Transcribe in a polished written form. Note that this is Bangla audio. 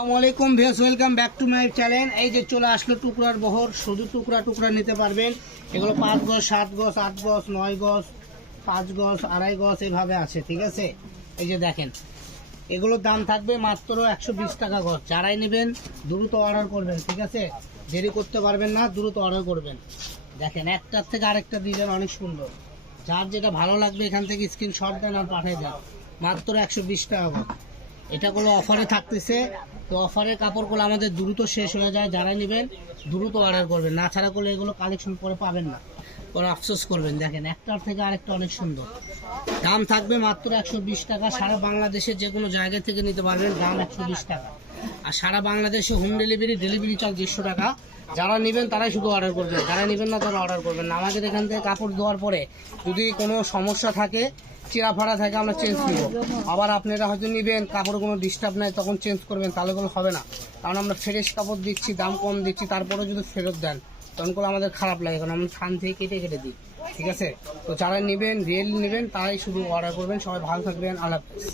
আসসালামু আলাইকুম viewers, welcome back to my channel. এই যে চলে আসলো টুকরার বহর, শুধু টুকরা টুকরা নিতে পারবেন। এগুলো 5 গজ, 7 গজ, 8 গজ, 9 গজ, 5 গজ, 2.5 গজ এভাবে আছে, ঠিক আছে। এই যে দেখেন, এগুলোর দাম থাকবে মাত্র 120 টাকা গজ। যারাই নেবেন দ্রুত অর্ডার করবেন, ঠিক আছে, দেরি করতে পারবেন না, দ্রুত অর্ডার করবেন। দেখেন একটার থেকে আরেকটা ডিজাইন অনেক সুন্দর। যার যেটা ভালো লাগবে এখান থেকে স্ক্রিনশট দেন আর পাঠিয়ে দেন। মাত্র 120 টাকা গজ। এটাগুলো অফারে থাকতেছে, তো অফারের কাপড়গুলো আমাদের দ্রুত শেষ হয়ে যায়। যারা নেবেন দ্রুত অর্ডার করবেন, না ছাড়া করলে এগুলো কালেকশন করে পাবেন না, পরে আফসোস করবেন। দেখেন একটার থেকে আরেকটা অনেক সুন্দর। দাম থাকবে মাত্র 120 টাকা। সারা বাংলাদেশের যে কোনো জায়গা থেকে নিতে পারবেন, দাম 120 টাকা। আর সারা বাংলাদেশে হোম ডেলিভারি চার্জ 150 টাকা। যারা নেবেন তারাই শুধু অর্ডার করবেন, যারা নেবেন না তারা অর্ডার করবেন না। আমাদের এখান থেকে কাপড় দেওয়ার পরে যদি কোনো সমস্যা থাকে, চিরা ফাড়া থাকে, আমরা চেঞ্জ নিব। আবার আপনারা হয়তো নেবেন, কাপড়ে কোনো ডিস্টার্ব নাই, তখন চেঞ্জ করবেন, তাহলে কোনো হবে না। কারণ আমরা ফ্রেশ কাপড় দিচ্ছি, দাম কম দিচ্ছি, তারপরে যদি ফেরত দেন তখন করে আমাদের খারাপ লাগে, কারণ আমরা থান থেকে কেটে কেটে দিই, ঠিক আছে। তো যারা নেবেন, রিয়েল নেবেন, তারাই শুধু অর্ডার করবেন। সবাই ভালো থাকবেন, আল্লাহ হাফেজ।